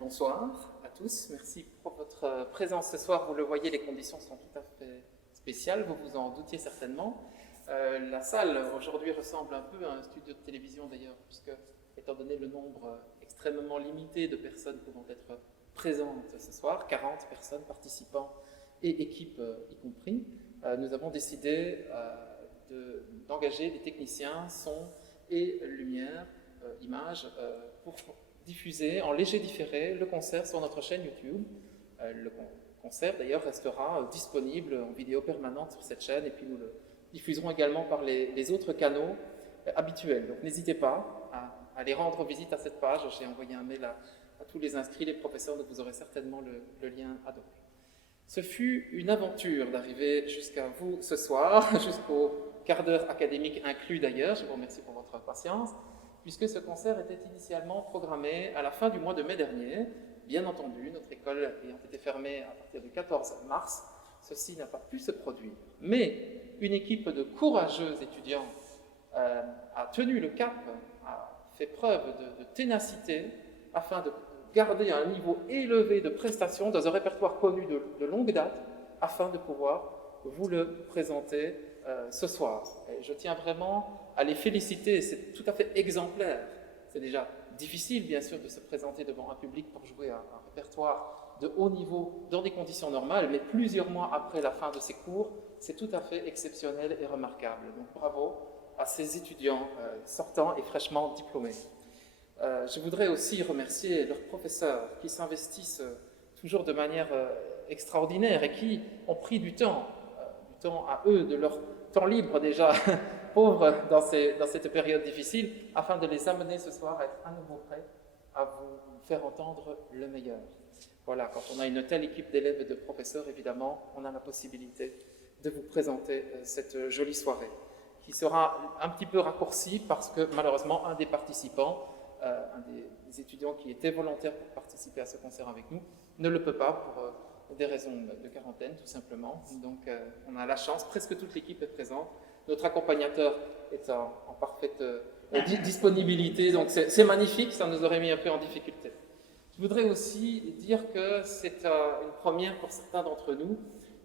Bonsoir à tous, merci pour votre présence ce soir. Vous le voyez, les conditions sont tout à fait spéciales, vous vous en doutiez certainement. La salle aujourd'hui ressemble un peu à un studio de télévision d'ailleurs, puisque étant donné le nombre extrêmement limité de personnes pouvant être présentes ce soir, 40 personnes, participants et équipes y compris, nous avons décidé d'engager des techniciens son et lumière, images, pour diffuser en léger différé le concert sur notre chaîne YouTube. Le concert d'ailleurs restera disponible en vidéo permanente sur cette chaîne et puis nous le diffuserons également par les autres canaux habituels. Donc n'hésitez pas à aller rendre visite à cette page. J'ai envoyé un mail à tous les inscrits, les professeurs, donc vous aurez certainement le lien ad-hoc. Ce fut une aventure d'arriver jusqu'à vous ce soir, jusqu'au quart d'heure académique inclus d'ailleurs. Je vous remercie pour votre patience, puisque ce concert était initialement programmé à la fin du mois de mai dernier. Bien entendu, notre école ayant été fermée à partir du 14 mars, ceci n'a pas pu se produire. Mais une équipe de courageux étudiants a tenu le cap, a fait preuve de ténacité afin de garder un niveau élevé de prestations dans un répertoire connu de longue date, afin de pouvoir vous le présenter ce soir. Et je tiens vraiment à les féliciter, c'est tout à fait exemplaire. C'est déjà difficile, bien sûr, de se présenter devant un public pour jouer un répertoire de haut niveau dans des conditions normales, mais plusieurs mois après la fin de ces cours, c'est tout à fait exceptionnel et remarquable. Donc bravo à ces étudiants sortants et fraîchement diplômés. Je voudrais aussi remercier leurs professeurs qui s'investissent toujours de manière extraordinaire et qui ont pris du temps à eux, de leur temps libre déjà, pauvres dans cette période difficile, afin de les amener ce soir à être à nouveau prêts à vous faire entendre le meilleur. Voilà, quand on a une telle équipe d'élèves et de professeurs, évidemment, on a la possibilité de vous présenter cette jolie soirée, qui sera un petit peu raccourcie parce que malheureusement, un des participants, un des étudiants qui était volontaire pour participer à ce concert avec nous, ne le peut pas pour des raisons de quarantaine, tout simplement. Donc, on a la chance, presque toute l'équipe est présente. Notre accompagnateur est en parfaite disponibilité, donc c'est magnifique, ça nous aurait mis un peu en difficulté. Je voudrais aussi dire que c'est une première pour certains d'entre nous,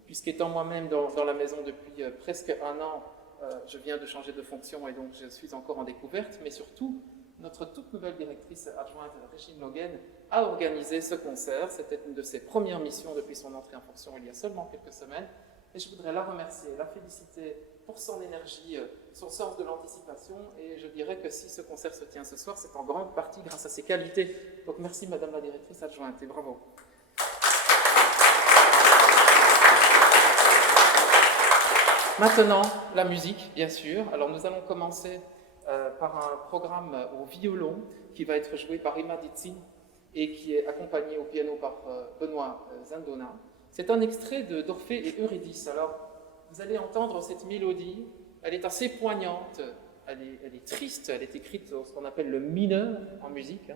puisqu'étant moi-même dans la maison depuis presque un an, je viens de changer de fonction et donc je suis encore en découverte, mais surtout, notre toute nouvelle directrice adjointe, Régine Logan, a organisé ce concert. C'était une de ses premières missions depuis son entrée en fonction il y a seulement quelques semaines. Et je voudrais la remercier, la féliciter pour son énergie, son sens de l'anticipation. Et je dirais que si ce concert se tient ce soir, c'est en grande partie grâce à ses qualités. Donc merci Madame la directrice adjointe et bravo. Maintenant, la musique, bien sûr. Alors nous allons commencer par un programme au violon qui va être joué par Ima Ditzin et qui est accompagné au piano par Benoît Zandona. C'est un extrait d'Orphée et Eurydice. Alors, vous allez entendre cette mélodie, elle est assez poignante, elle est triste, elle est écrite dans ce qu'on appelle le mineur en musique,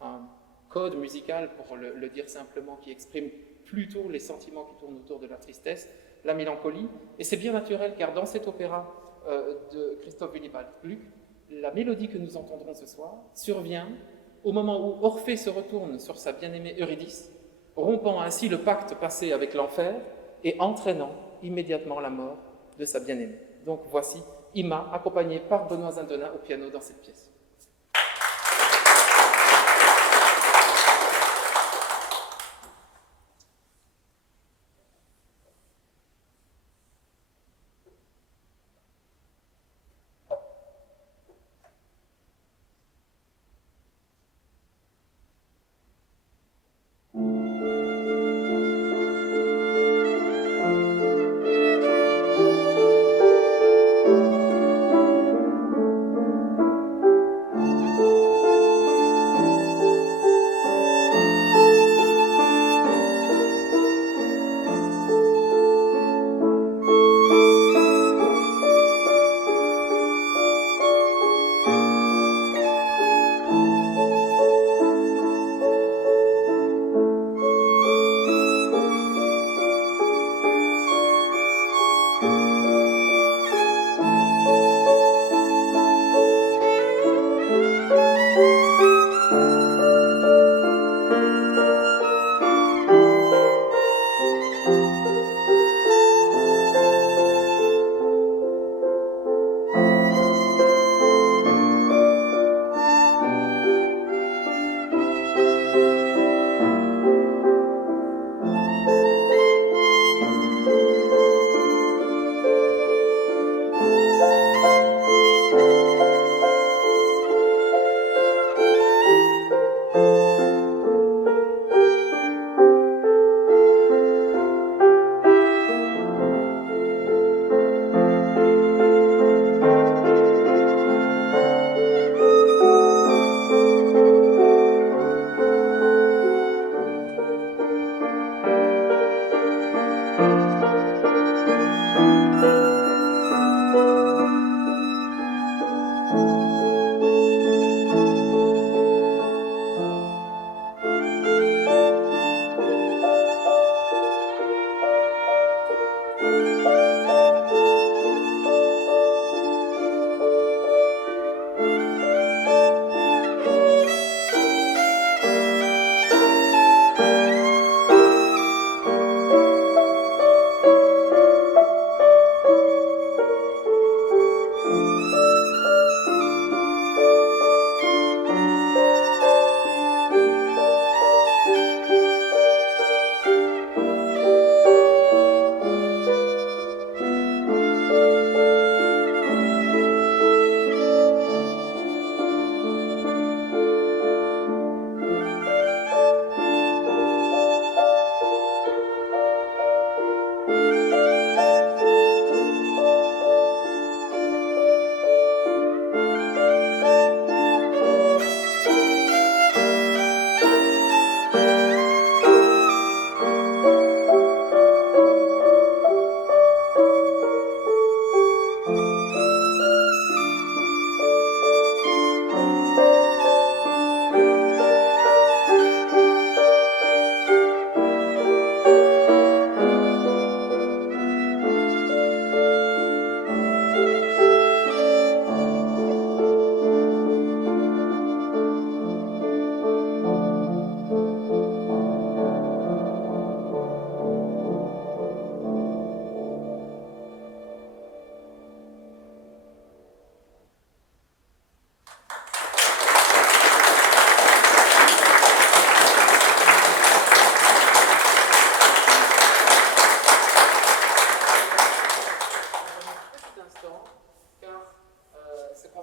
un code musical, pour le dire simplement, qui exprime plutôt les sentiments qui tournent autour de la tristesse, la mélancolie. Et c'est bien naturel, car dans cet opéra de Christoph Willibald Gluck, la mélodie que nous entendrons ce soir survient au moment où Orphée se retourne sur sa bien-aimée Eurydice, rompant ainsi le pacte passé avec l'enfer et entraînant immédiatement la mort de sa bien-aimée. Donc voici Ima, accompagnée par Benoît Zandona au piano dans cette pièce.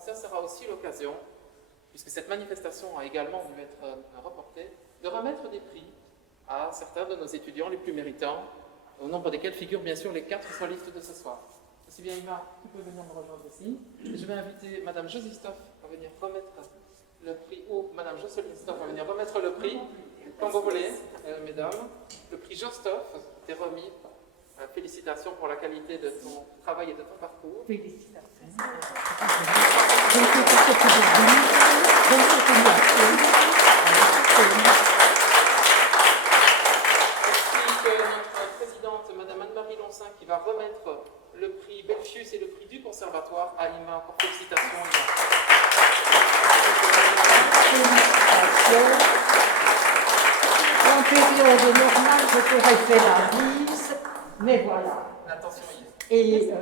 ça sera aussi l'occasion, puisque cette manifestation a également dû être reportée, de remettre des prix à certains de nos étudiants les plus méritants, au nombre desquels figurent bien sûr les 4 solistes de ce soir. Aussi bien Ima, tu peux venir me rejoindre ici. Je vais inviter Madame Josie Stoff à venir remettre le prix, ou Madame Jocelyne Stoff à venir remettre le prix, comme vous voulez, mesdames. Le prix Jostoff t'est remis. Félicitations pour la qualité de ton travail et de ton parcours. Félicitations. Notre présidente, Madame Anne-Marie Loncin, qui va remettre le prix Belfius et le prix du conservatoire à Ima pour félicitations. En période normale, je t'aurais fait la bise, mais voilà. Attention, Yves. Et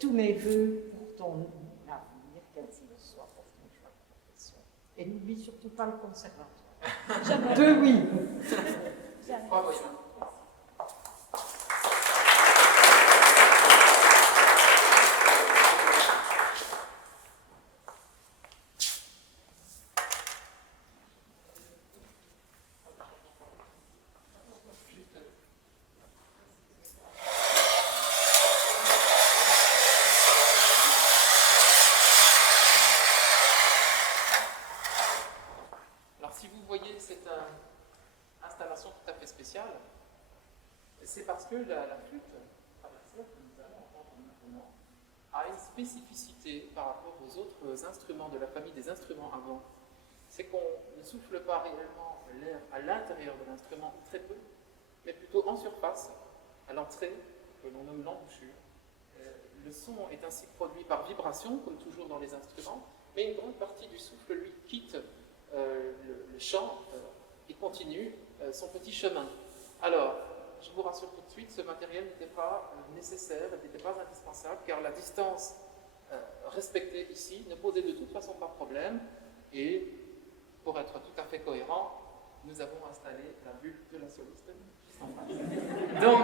tous mes voeux pour ton avenir, quel qu'il soit, pour ton choix de profession. Et n'oublie surtout pas le conservatoire. Deux oui. Bravo, Ima. C'est parce que la flûte traversière que nous allons entendre maintenant a une spécificité par rapport aux autres instruments de la famille des instruments avant. C'est qu'on ne souffle pas réellement l'air à l'intérieur de l'instrument, très peu, mais plutôt en surface, à l'entrée, que l'on nomme l'embouchure. Le son est ainsi produit par vibration, comme toujours dans les instruments, mais une grande partie du souffle, lui, quitte le chant et continue son petit chemin. Alors, je vous rassure tout de suite, ce matériel n'était pas nécessaire, n'était pas indispensable, car la distance respectée ici ne posait de toute façon pas de problème, et pour être tout à fait cohérent, nous avons installé la bulle de la soliste. Donc,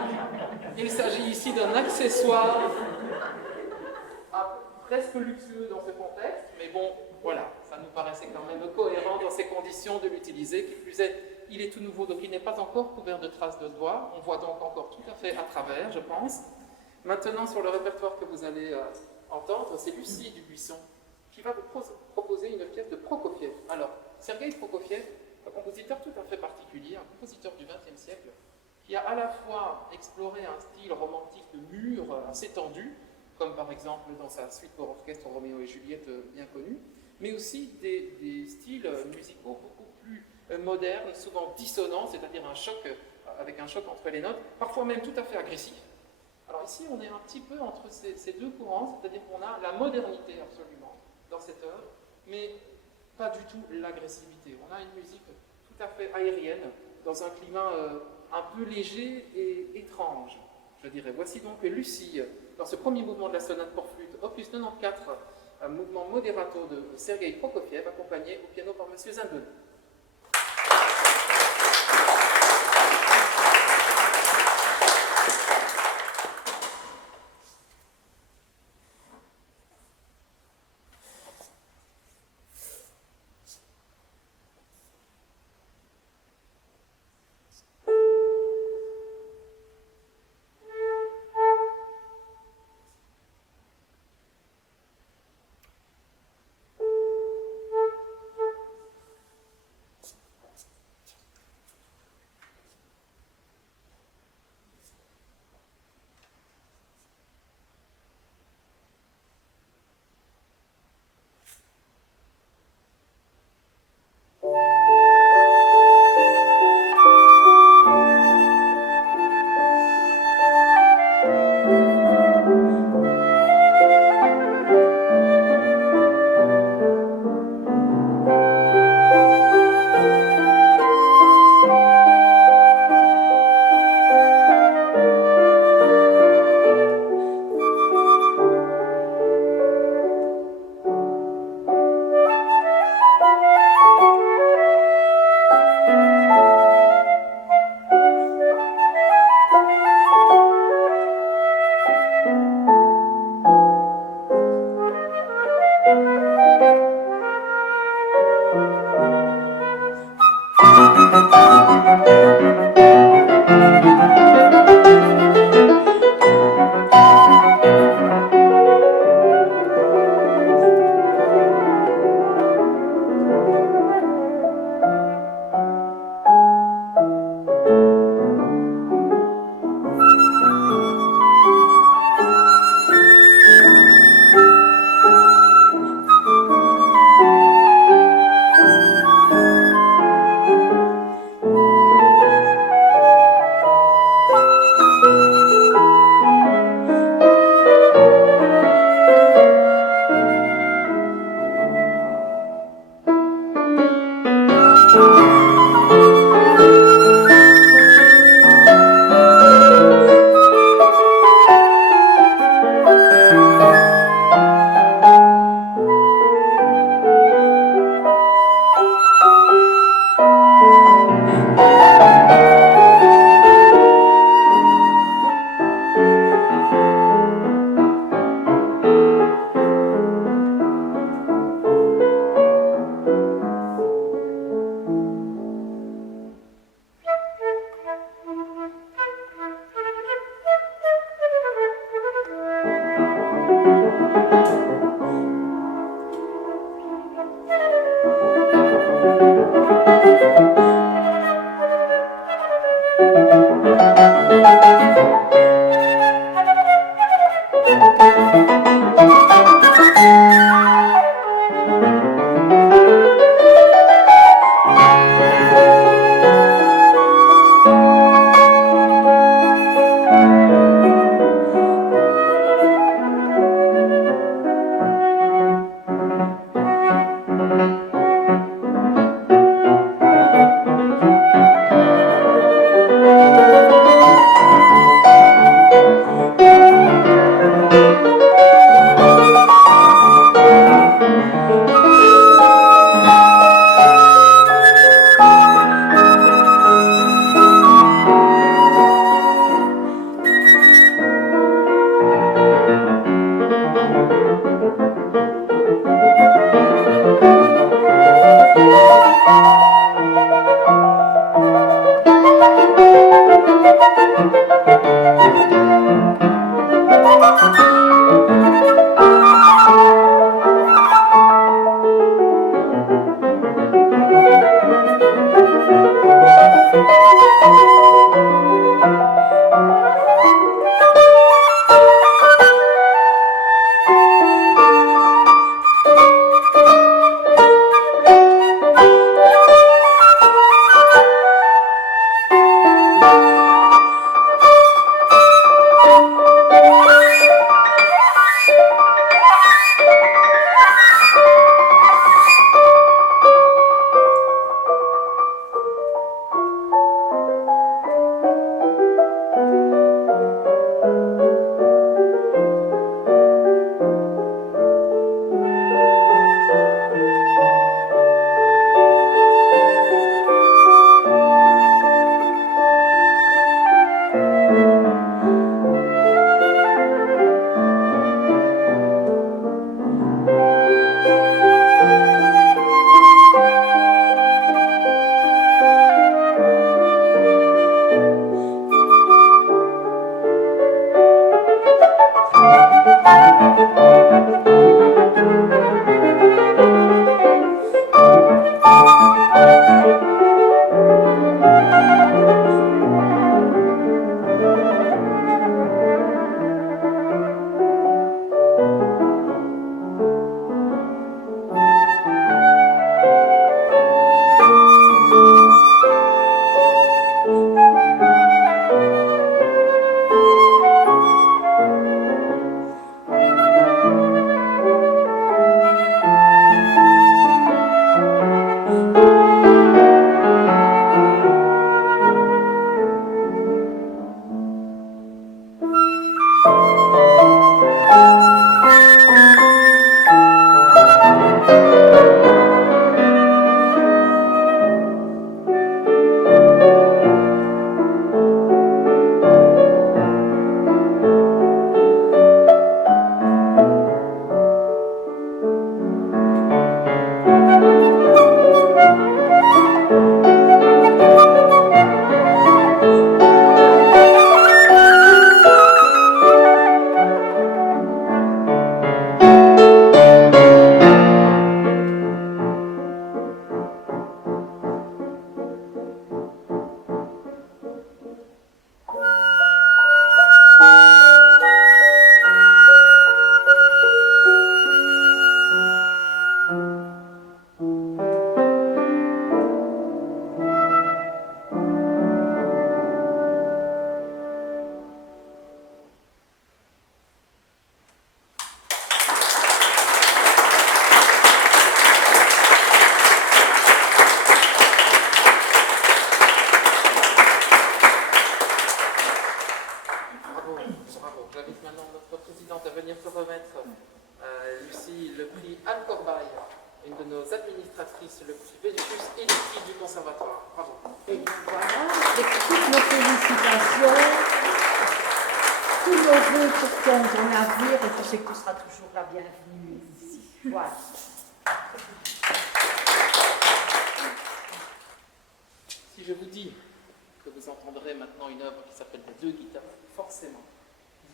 il s'agit ici d'un accessoire presque luxueux dans ce contexte, mais bon, voilà, ça nous paraissait quand même cohérent dans ces conditions de l'utiliser, qui plus est, il est tout nouveau, donc il n'est pas encore couvert de traces de doigts. On voit donc encore tout à fait à travers, je pense. Maintenant, sur le répertoire que vous allez entendre, c'est Lucie Dubuisson qui va vous proposer une pièce de Prokofiev. Alors, Sergueï Prokofiev, un compositeur tout à fait particulier, un compositeur du XXe siècle, qui a à la fois exploré un style romantique mûr, assez tendu, comme par exemple dans sa suite pour orchestre Roméo et Juliette bien connue, mais aussi des styles musicaux beaucoup plus moderne, souvent dissonant, c'est-à-dire avec un choc entre les notes, parfois même tout à fait agressif. Alors ici, on est un petit peu entre ces deux courants, c'est-à-dire qu'on a la modernité absolument dans cette œuvre, mais pas du tout l'agressivité. On a une musique tout à fait aérienne, dans un climat un peu léger et étrange, je dirais. Voici donc Lucie, dans ce premier mouvement de la sonate pour flûte, opus 94, un mouvement moderato de Sergueï Prokofiev, accompagné au piano par M. Zindel. Anne Corbaille, une de nos administratrices le plus vénus électrique du conservatoire. Bravo. Et bien voilà, avec toutes nos félicitations, tous nos voeux pour ton avenir, et tu sais que tu seras toujours la bienvenue ici. Voilà. Si je vous dis que vous entendrez maintenant une œuvre qui s'appelle Les Deux Guitares, forcément,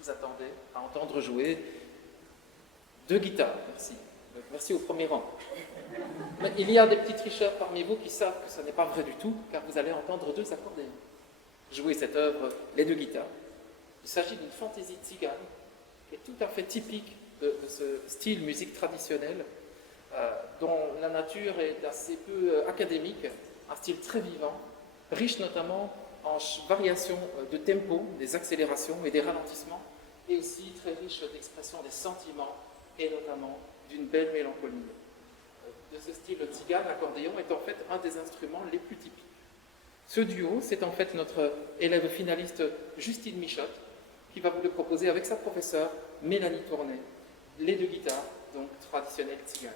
vous attendez à entendre jouer deux guitares. Merci. Merci au premier rang. Mais il y a des petits tricheurs parmi vous qui savent que ce n'est pas vrai du tout, car vous allez entendre deux accordéons jouer cette œuvre, Les Deux Guitares. Il s'agit d'une fantaisie tzigane qui est tout à fait typique de ce style musique traditionnelle, dont la nature est assez peu académique, un style très vivant, riche notamment en variations de tempo, des accélérations et des ralentissements, et aussi très riche d'expression des sentiments, et notamment d'une belle mélancolie. De ce style, le tzigane, l'accordéon, est en fait un des instruments les plus typiques. Ce duo, c'est en fait notre élève finaliste Justine Michotte, qui va vous le proposer avec sa professeure Mélanie Tournet, les deux guitares, donc traditionnelles tziganes.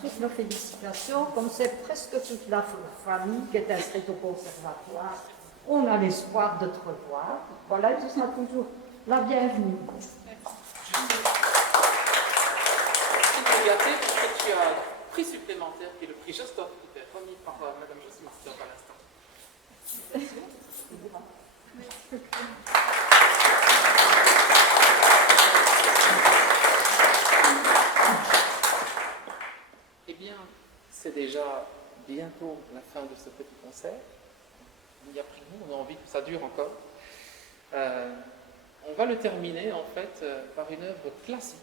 toutes nos félicitations. Comme c'est presque toute la famille qui est inscrite au conservatoire, on a l'espoir de te revoir. Voilà, tu seras toujours la bienvenue. Gâté parce que tu as un prix supplémentaire qui est le prix Jostop qui t'est remis par Madame Josmaster à l'instant. Eh bien, c'est déjà bientôt la fin de ce petit concert. Il y a pris nous, on a envie que ça dure encore. On va le terminer en fait par une œuvre classique.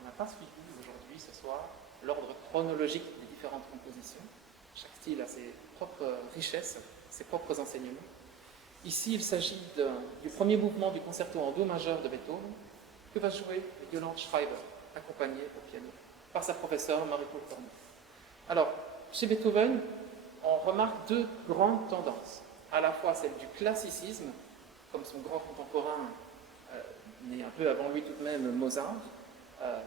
On n'a pas suivi aujourd'hui, ce soir, l'ordre chronologique des différentes compositions. Chaque style a ses propres richesses, ses propres enseignements. Ici, il s'agit du premier mouvement du concerto en do majeur de Beethoven, que va jouer Yolande Schreiber, accompagnée au piano par sa professeure Marie-Paul Cornu. Alors, chez Beethoven, on remarque deux grandes tendances. À la fois celle du classicisme, comme son grand contemporain, né un peu avant lui tout de même, Mozart,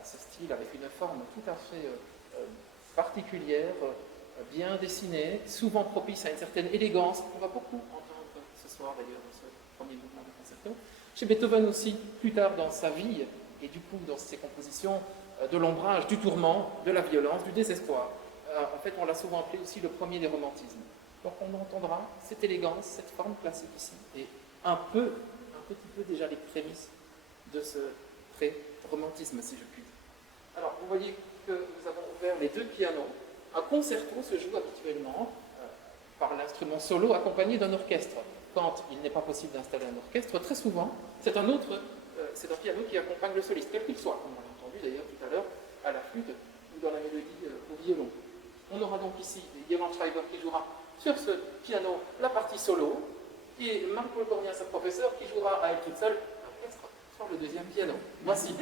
ce style avec une forme tout à fait particulière, bien dessinée, souvent propice à une certaine élégance, qu'on va beaucoup entendre ce soir d'ailleurs dans ce premier mouvement du concerto. Chez Beethoven aussi, plus tard dans sa vie, et du coup dans ses compositions, de l'ombrage, du tourment, de la violence, du désespoir. En fait, on l'a souvent appelé aussi le premier des romantismes. Donc on entendra cette élégance, cette forme classique ici, et un petit peu déjà les prémices de ce pré-romantisme, si je puis dire. Alors, vous voyez que nous avons ouvert les deux pianos. Un concerto se joue habituellement par l'instrument solo accompagné d'un orchestre. Quand il n'est pas possible d'installer un orchestre, très souvent, c'est un piano qui accompagne le soliste, quel qu'il soit, comme on l'a entendu d'ailleurs tout à l'heure, à la flûte ou dans la mélodie au violon. On aura donc ici Yolande Schreiber qui jouera sur ce piano la partie solo, et Marie-Paul Cornu, sa professeure, qui jouera à elle toute seule l'orchestre sur le deuxième piano. Voici.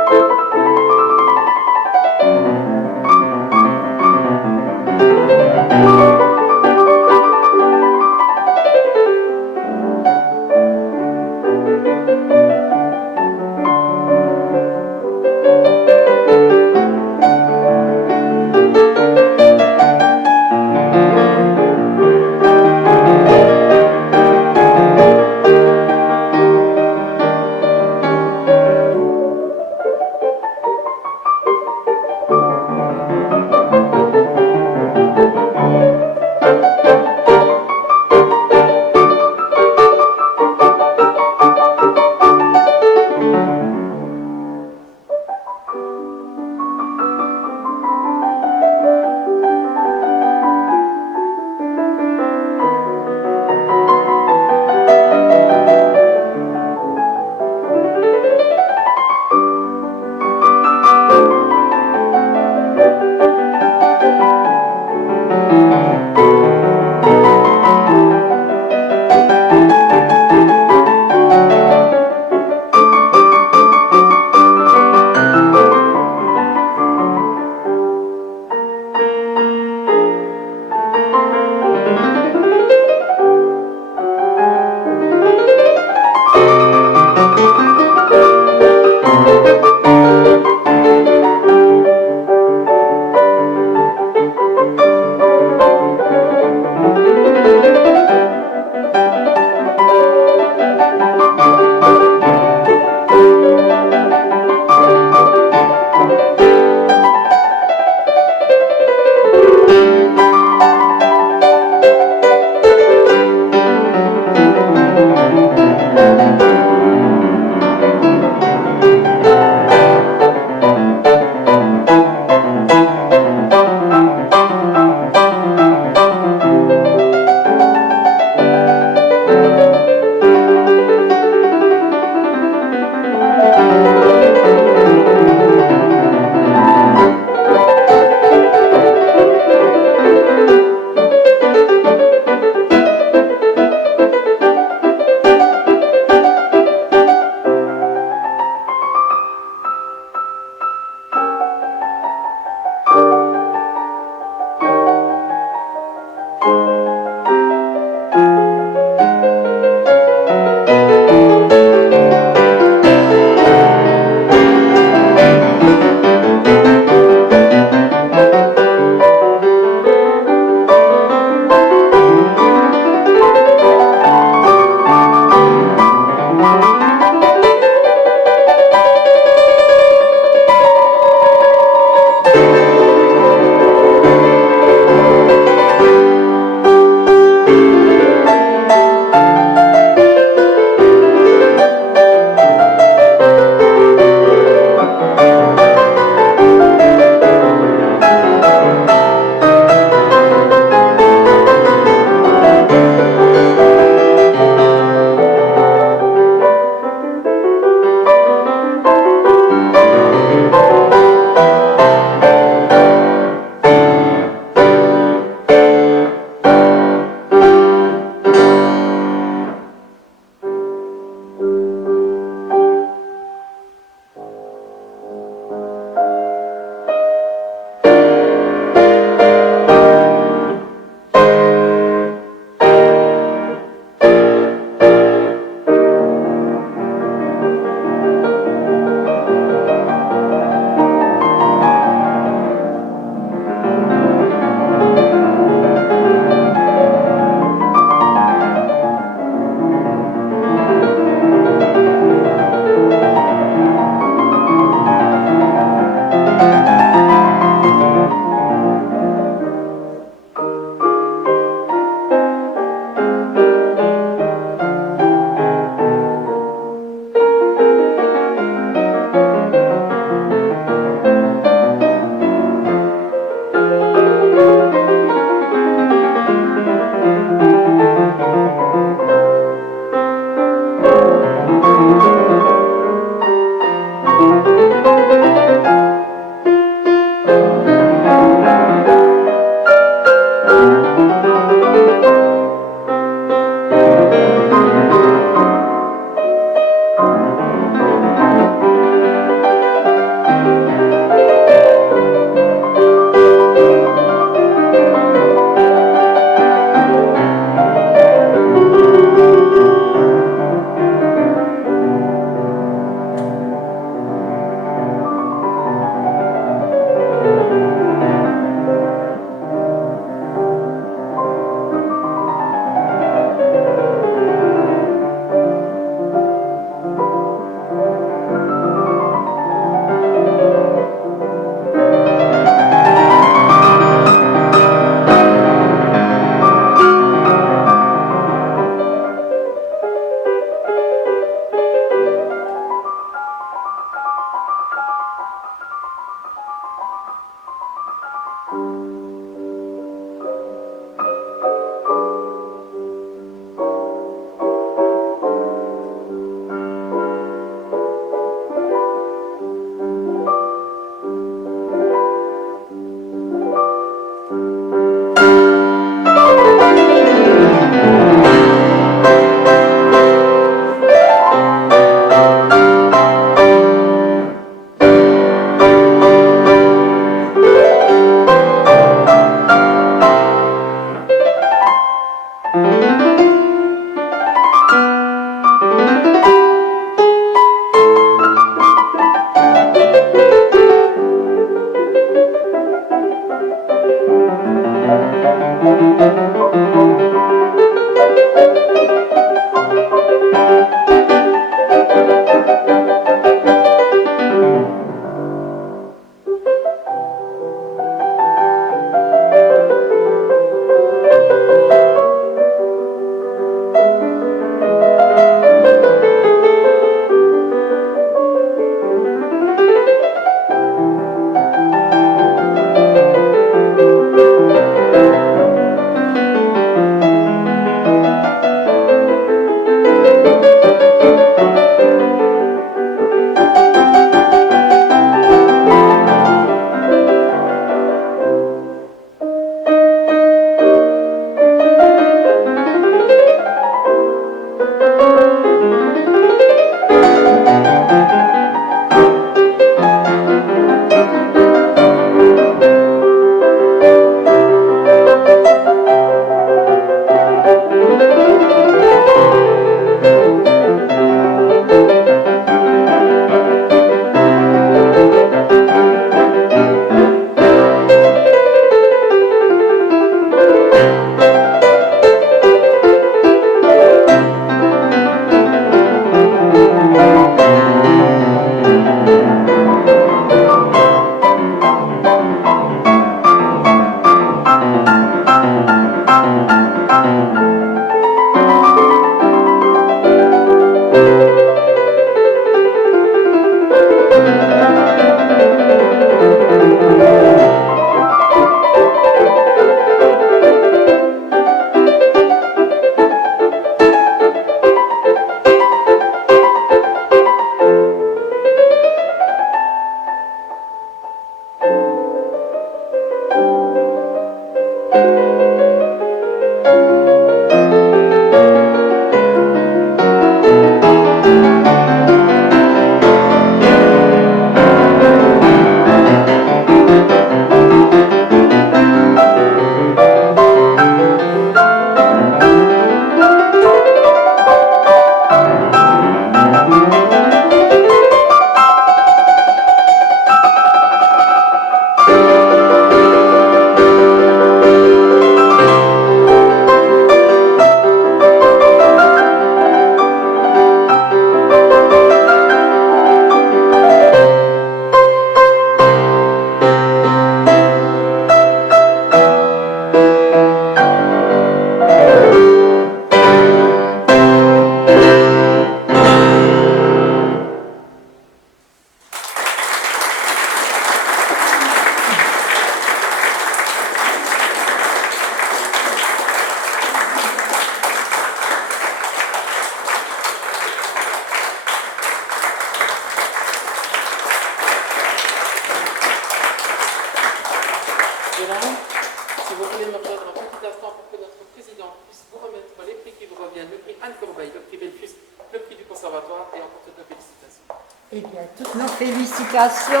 Eh bien, toutes nos félicitations.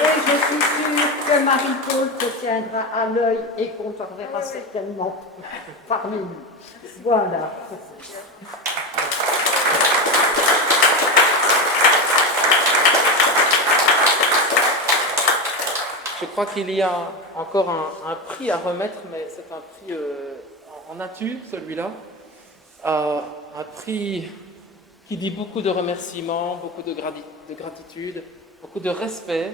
Et je suis sûre que Marie-Paul se tiendra à l'œil et qu'on te reverra certainement parmi nous. Voilà. Je crois qu'il y a encore un prix à remettre, mais c'est un prix en nature, celui-là. Un prix qui dit beaucoup de remerciements, beaucoup de gratitude, beaucoup de respect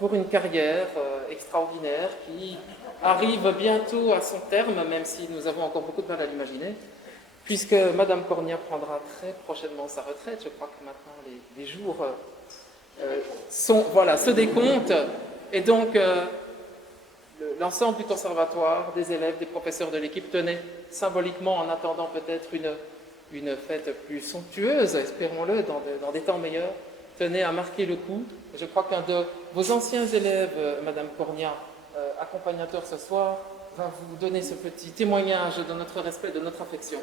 pour une carrière extraordinaire qui arrive bientôt à son terme, même si nous avons encore beaucoup de mal à l'imaginer, puisque Madame Cornia prendra très prochainement sa retraite. Je crois que maintenant les jours se décomptent, et donc l'ensemble du conservatoire, des élèves, des professeurs de l'équipe tenait symboliquement, en attendant peut-être une fête plus somptueuse, espérons-le, dans des temps meilleurs, tenait à marquer le coup. Je crois qu'un de vos anciens élèves, Madame Cornia, accompagnateur ce soir, va vous donner ce petit témoignage de notre respect, de notre affection.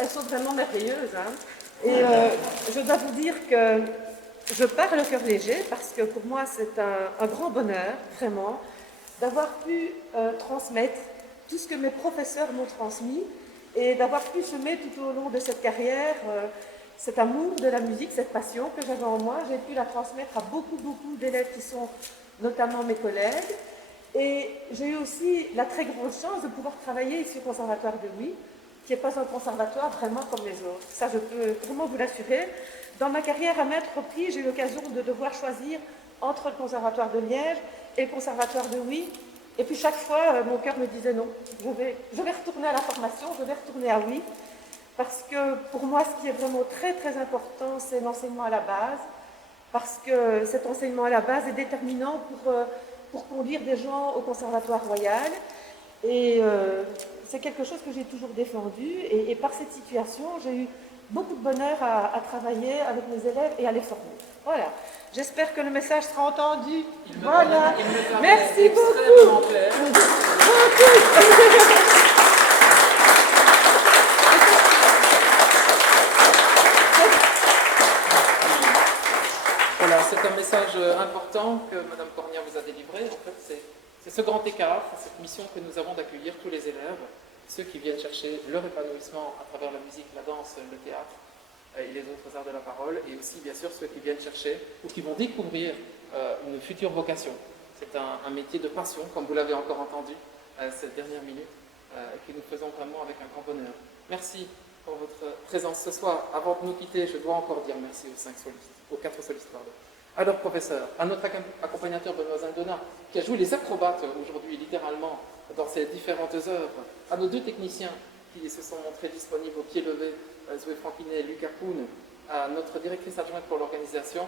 Elles sont vraiment merveilleuses. Hein. Et je dois vous dire que je pars le cœur léger parce que pour moi c'est un grand bonheur, vraiment, d'avoir pu transmettre tout ce que mes professeurs m'ont transmis et d'avoir pu semer tout au long de cette carrière cet amour de la musique, cette passion que j'avais en moi. J'ai pu la transmettre à beaucoup d'élèves qui sont notamment mes collègues. Et j'ai eu aussi la très grande chance de pouvoir travailler ici au Conservatoire de Huy, qui n'est pas un conservatoire vraiment comme les autres. Ça, je peux vraiment vous l'assurer. Dans ma carrière à maintes reprises, j'ai eu l'occasion de devoir choisir entre le Conservatoire de Liège et le Conservatoire de Huy. Et puis chaque fois, mon cœur me disait non, je vais retourner à la formation, je vais retourner à Huy. Parce que pour moi, ce qui est vraiment très important, c'est l'enseignement à la base. Parce que cet enseignement à la base est déterminant pour conduire des gens au Conservatoire royal. Et c'est quelque chose que j'ai toujours défendu. Et par cette situation, j'ai eu beaucoup de bonheur à travailler avec mes élèves et à les former. Voilà. J'espère que le message sera entendu. Voilà. Merci beaucoup. Voilà, c'est un message important que Madame Cornia vous a délivré. En fait, c'est ce grand écart, cette mission que nous avons d'accueillir tous les élèves, ceux qui viennent chercher leur épanouissement à travers la musique, la danse, le théâtre et les autres arts de la parole, et aussi bien sûr ceux qui viennent chercher ou qui vont découvrir une future vocation. C'est un métier de passion, comme vous l'avez encore entendu cette dernière minute, que nous faisons vraiment avec un grand bonheur. Merci pour votre présence ce soir. Avant de nous quitter, je dois encore dire merci aux 4 solistes. À leur professeur, à notre accompagnateur Benoît Zindona, qui a joué les acrobates aujourd'hui, littéralement, dans ces différentes œuvres, à nos 2 techniciens qui se sont montrés disponibles au pied levé, Zoé Franquinet et Lucas Poun, à notre directrice adjointe pour l'organisation,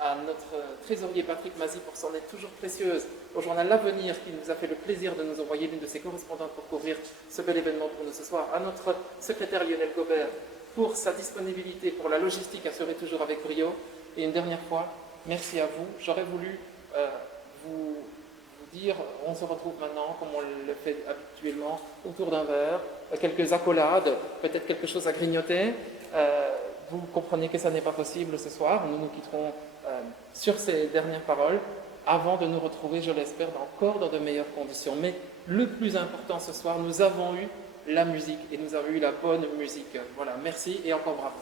à notre trésorier Patrick Mazy pour son aide toujours précieuse, au journal L'Avenir qui nous a fait le plaisir de nous envoyer l'une de ses correspondantes pour couvrir ce bel événement pour nous ce soir, à notre secrétaire Lionel Gobert pour sa disponibilité, pour la logistique assurée toujours avec brio, et une dernière fois, merci à vous. J'aurais voulu vous dire, on se retrouve maintenant, comme on le fait habituellement, autour d'un verre, quelques accolades, peut-être quelque chose à grignoter. Vous comprenez que ça n'est pas possible ce soir. Nous nous quitterons sur ces dernières paroles, avant de nous retrouver, je l'espère, encore dans de meilleures conditions. Mais le plus important ce soir, nous avons eu la musique, et nous avons eu la bonne musique. Voilà, merci et encore bravo.